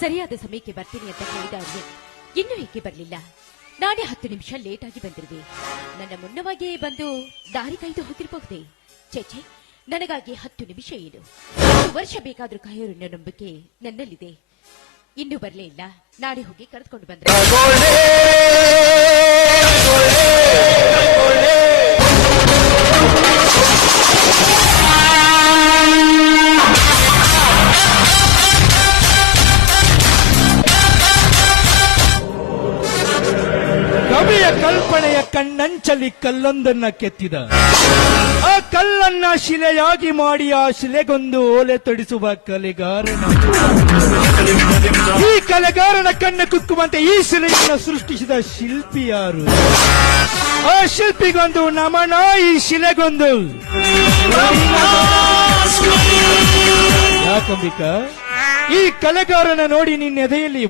ಸರಿಯಾದ ಸಮಯಕ್ಕೆ ಬರ್ತೀನಿ ಅಂತ ಹೇಳಿದ ಅವ್ರಿಗೆ ಇನ್ನೂ ಏಕೆ ಬರಲಿಲ್ಲ? ನಾನೇ 10 ನಿಮಿಷ ಲೇಟ್ ಆಗಿ ಬಂದಿರುವೆ. ನನ್ನ ಮುನ್ನವಾಗಿಯೇ ಬಂದು ದಾರಿ ಕಾಯ್ದು ಹೋಗಿರಬಹುದೇ? ಚೇಚೆ, ನನಗಾಗಿ 10 ನಿಮಿಷ ಏನು, 1 ವರ್ಷ ಬೇಕಾದ್ರೂ ಕಾಯೋರಿನ ನಂಬಿಕೆ ನನ್ನಲ್ಲಿದೆ. ಇನ್ನೂ ಬರಲೇ ಇಲ್ಲ. ನಾಳೆ ಹೋಗಿ ಕರೆದುಕೊಂಡು ಬಂದ್ರೆ ಕವಿಯ ಕಲ್ಪನೆಯ ಕಣ್ಣಂಚಲಿ ಕಲ್ಲೊಂದನ್ನ ಕೆತ್ತಿದ. ಆ ಕಲ್ಲನ್ನ ಶಿಲೆಯಾಗಿ ಮಾಡಿ ಆ ಶಿಲೆಗೊಂದು ಓಲೆ ತೊಡಿಸುವ ಕಲೆಗಾರನ. ಈ ಕಲೆಗಾರನ ಕಣ್ಣು ಕುಕ್ಕುವಂತೆ ಈ ಶಿಲೆಯನ್ನು ಸೃಷ್ಟಿಸಿದ ಶಿಲ್ಪಿ ಯಾರು? ಆ ಶಿಲ್ಪಿಗೊಂದು ನಮನ, ಈ ಶಿಲೆಗೊಂದು. ಯಾಕಂಬಿಕಾ, ಈ ಕಲೆಗಾರನ ನೋಡಿ ನಿನ್ನ ಎದೆಯಲ್ಲಿ